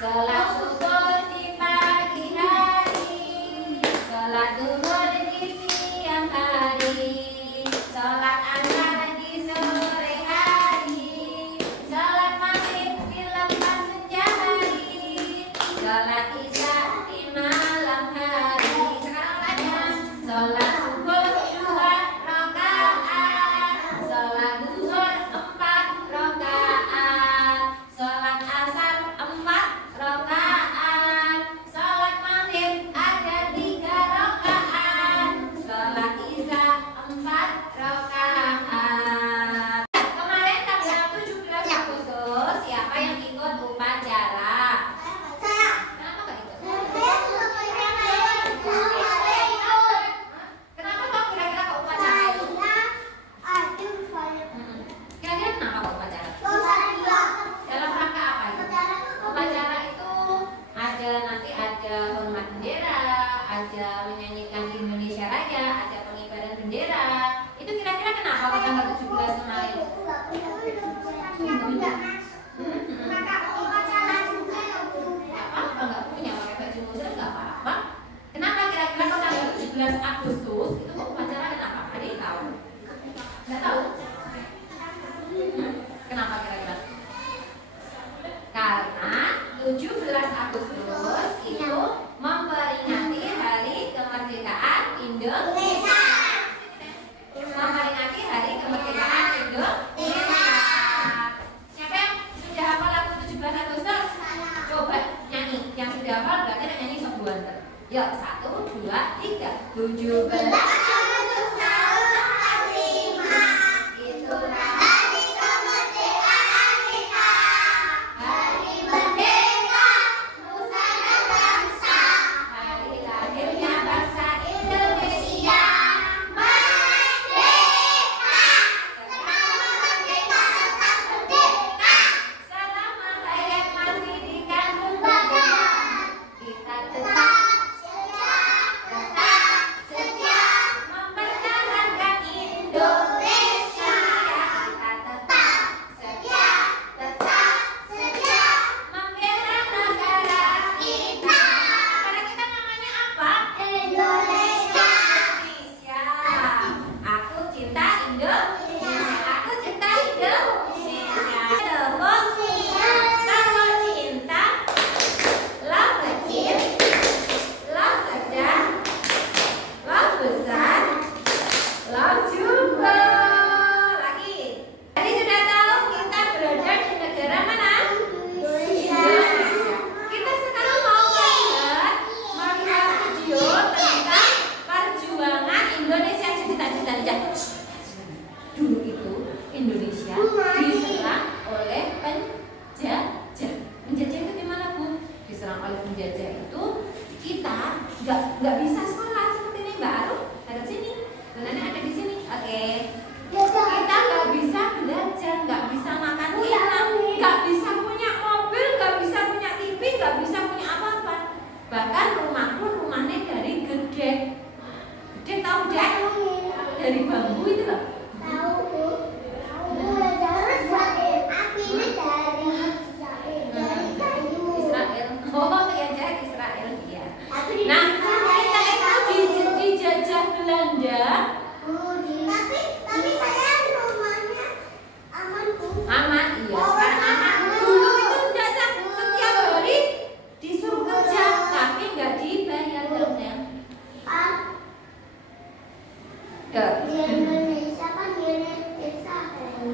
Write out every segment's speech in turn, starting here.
Sholat subuh di pagi hari, sholat duhur di siang hari, sholat asar di sore hari, sholat maghrib di lepas senja hari, sholat isya di malam hari. Sekarang aja sholat subuh 2 rakaat, sholat duhur 4 rakaat, sholat asar 4 rakaat, sholat maghrib ada 3 rakaat, sholat isya 4 rakaat. Kemarin tanggal 17 Agustus siapa yang ikut upacara? Kenapa nggak ikut? Kenapa kok kira-kira ke upacara itu? Kira-kira kenapa ke upacara? Dalam rangka apa itu? Upacara itu ada hormat bendera, ada menyanyikan Indonesia Raya, ada pengibaran bendera. Itu kira-kira kenapa ke tanggal 17 kemarin? Apa nggak punya pakai baju muslim nggak apa-apa. Kenapa kira-kira ke tanggal 17 Agustus itu ke upacara kenapa? Ada yang tahu? Nggak tahu? Kenapa kira-kira? Karena 17 Agustus itu memperingati hari kemerdekaan Indonesia. Memperingati hari kemerdekaan Indonesia. Siapa yang sudah hafal lagu 17 Agustus? Coba nyanyi. Yang sudah hafal berarti ada nyanyi sebuah. Yuk, 1, 2, 3. 17 Agustus tahun 45. Itulah hari kemerdekaan kita. Hari merdeka nusa dan bangsa. Hari lahirnya bangsa Indonesia. Merdeka. Selama merdeka tetap merdeka. Selama hayat masih di kandung badan. Kita tetap setia mempertahankan Indonesia. Kita tetap setia membela negara kita. Negara kita namanya apa? Indonesia. Aku cinta Indonesia. Aku cinta Indonesia. Tepuk kalau cinta, love kecil, love sedang, love besar, love juga. Lagi. Tadi sudah tahu kita berada di negara mana? Indonesia. Kita sekarang mau melihat video tentang perjuangan Indonesia. Cerita-cerita. Dulu itu Indonesia diserang oleh penjajah. Penjajah itu gimana, Bu? Diserang oleh penjajah itu kita nggak bisa sekolah seperti ini, Mbak Aru. Ada sini, Nenek ada di sini. Oke. Kita nggak bisa belajar, nggak bisa makan enak, nggak bisa punya mobil, nggak bisa punya TV, nggak bisa punya apa-apa. Bahkan rumahku rumahnya dari gede. Gede tahu deh? Dari bambu itu loh. Israel. Oh, ya jadi Israel ya. Nah, kita itu dijajah Belanda. Tapi saya rumahnya aman, Bu. Aman, iya. Sekarang aman. Dulu itu dijajah setiap hari disuruh kerja, tapi nggak dibayar dongnya. Di Indonesia kan di desa.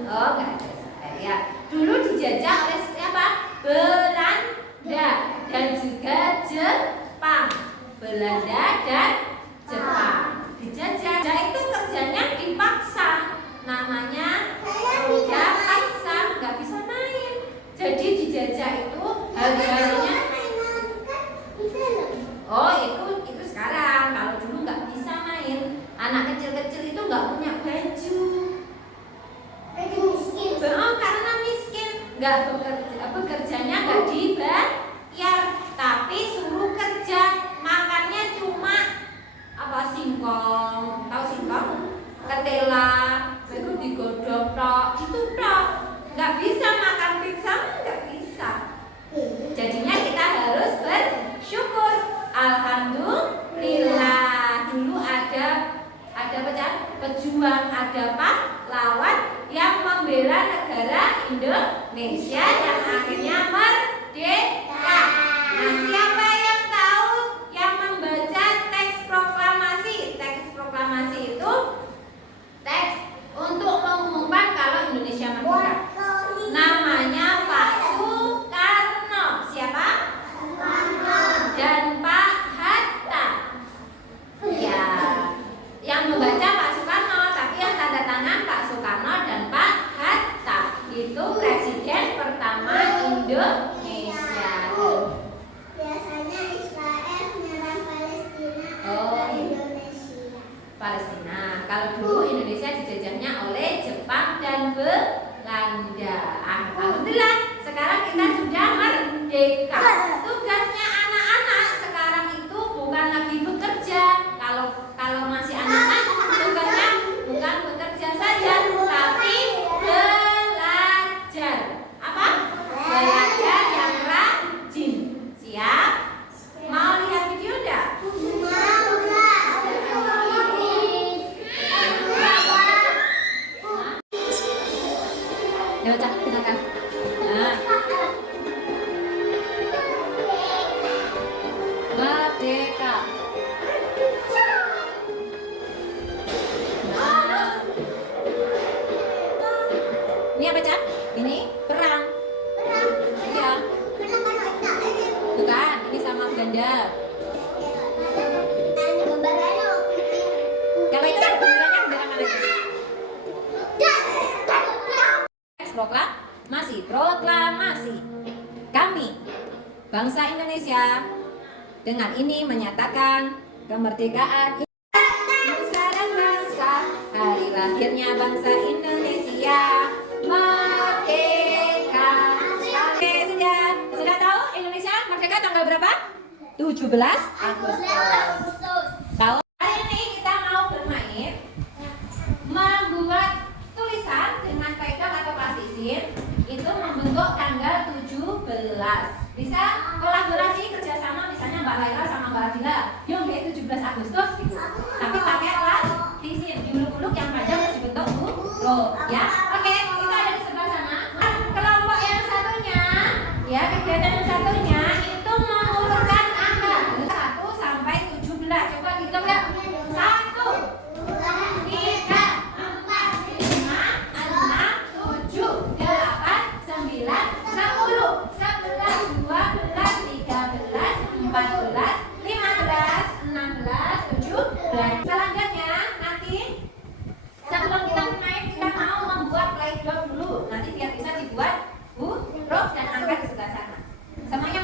Oh, nggak ada ya. Dulu dijajah oleh siapa? Belanda dan juga Jepang. Belanda dan Jepang dijajah. Nah, itu kerjanya dipaksa. Namanya roda paksa, nggak bisa main. Jadi dijajah itu hari-harinya. Oh, itu sekarang. Kalau dulu nggak bisa main. Anak kecil-kecil itu nggak punya baju. Karena miskin, nggak bekerjanya nggak dibayar, tapi suruh kerja, makannya cuma ada pahlawan yang membela negara Indonesia yang akhirnya merdeka. Nah, siapa yang tahu yang membaca teks proklamasi? Teks proklamasi itu teks untuk mengumumkan kalau Indonesia merdeka. Namanya Pak Soekarno. Siapa? Dan Pak Hatta. Ya, yang membaca Pak Soekarno, tapi yang tanda tangan Pak Soekarno dan Pak Hatta. Itu presiden pertama Indonesia. Biasanya Israel menyerang Palestina atau Indonesia. Palestina. Kalau dulu Indonesia dijajahnya oleh Jepang dan Belanda. Alhamdulillah, sekarang kita sudah merdeka. Tugasnya anak-anak sekarang itu bukan lagi bekerja. Kalau masih anak-anak, tugasnya bukan bekerja saja, tapi belajar. Apa? Belajar yang rajin. Siap? Mau lihat video enggak? Ya, Cak, silakan. Nah, merdeka. Nah, ini apa, Cak? Ini perang. Iya. Bukan, ini sama ganda. Kalau itu benderanya bendera mana itu? Proklamasi. Kami, bangsa Indonesia, dengan ini menyatakan kemerdekaan Nusa dan bangsa, hari lahirnya bangsa Indonesia merdeka. Oke, sudah tahu Indonesia merdeka tanggal berapa? 17 Agustus. Tahu? Hari ini kita mau bermain membuat tulisan dengan pedang atau plastisir. Itu membentuk tanggal 17. Bisa kolaborasi kerjasama, misalnya Mbak Laila sama Mbak Adila. Yuk deh 17 Agustus gitu. Tapi pakai plastisir, diuluk-uluk yang panjang terus dibentuk huruf. Ya, oke, kita ada di sebelah sana. Kelompok yang satunya, ya kegiatan yang satunya itu mengurutkan angka 1 sampai 17. Coba kita lihat. 1, 3, 4, 5, 6, 7, 8, 9, 10, 11, 12, 13, 14, 15, 16, 17. Selanjutnya nanti sebelum kita main kita mau membuat playground dulu. Nanti biar bisa dibuat huruf dan angka di sebelah sana. Semuanya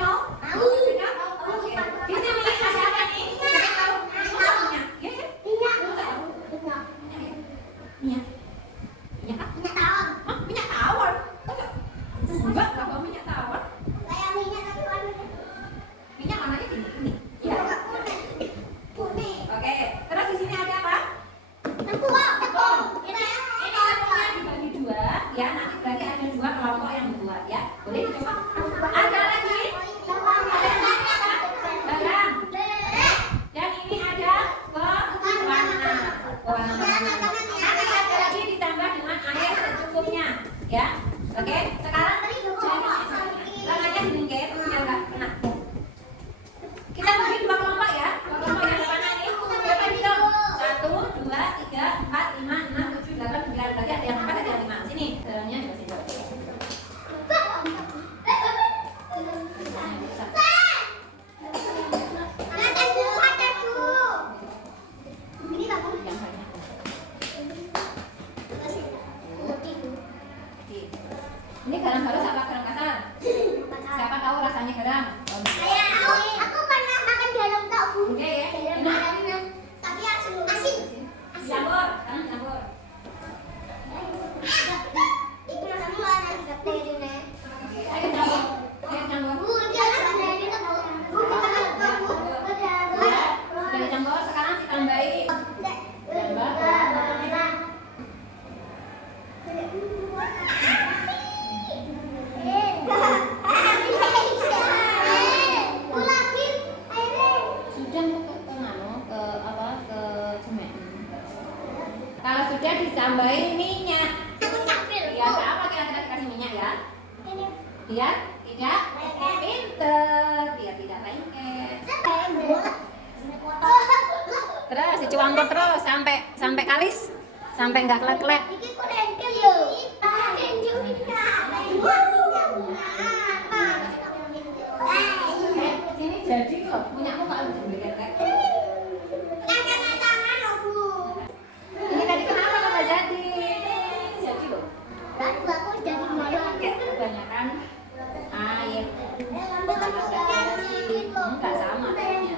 komputer biar tidak lengket. Terus dicuangkut terus sampai kalis, sampai nggak klek-klek. Sini jadi kok, punyamu kok harus diberikan. Ini tadi kenapa kok nggak jadi? Jadi loh. Kebanyakan air. Enggak sama kayaknya.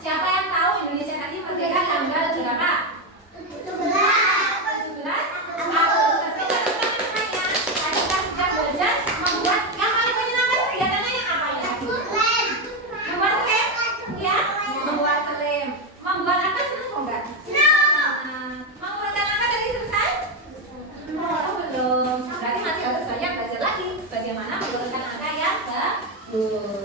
Siapa yang tahu Indonesia tadi merdeka tanggal berapa? 17 Agustus. Adakah sudah belajar membuat yang paling menyenangkan kegiatannya yang apa ya? Membuat lem? Ya, membuat lem. Membuat apa senang kok enggak? Mau merencanakan tadi selesai? Belum. Berarti masih harus banyak belajar lagi bagaimana menggunakan angka yang bagus.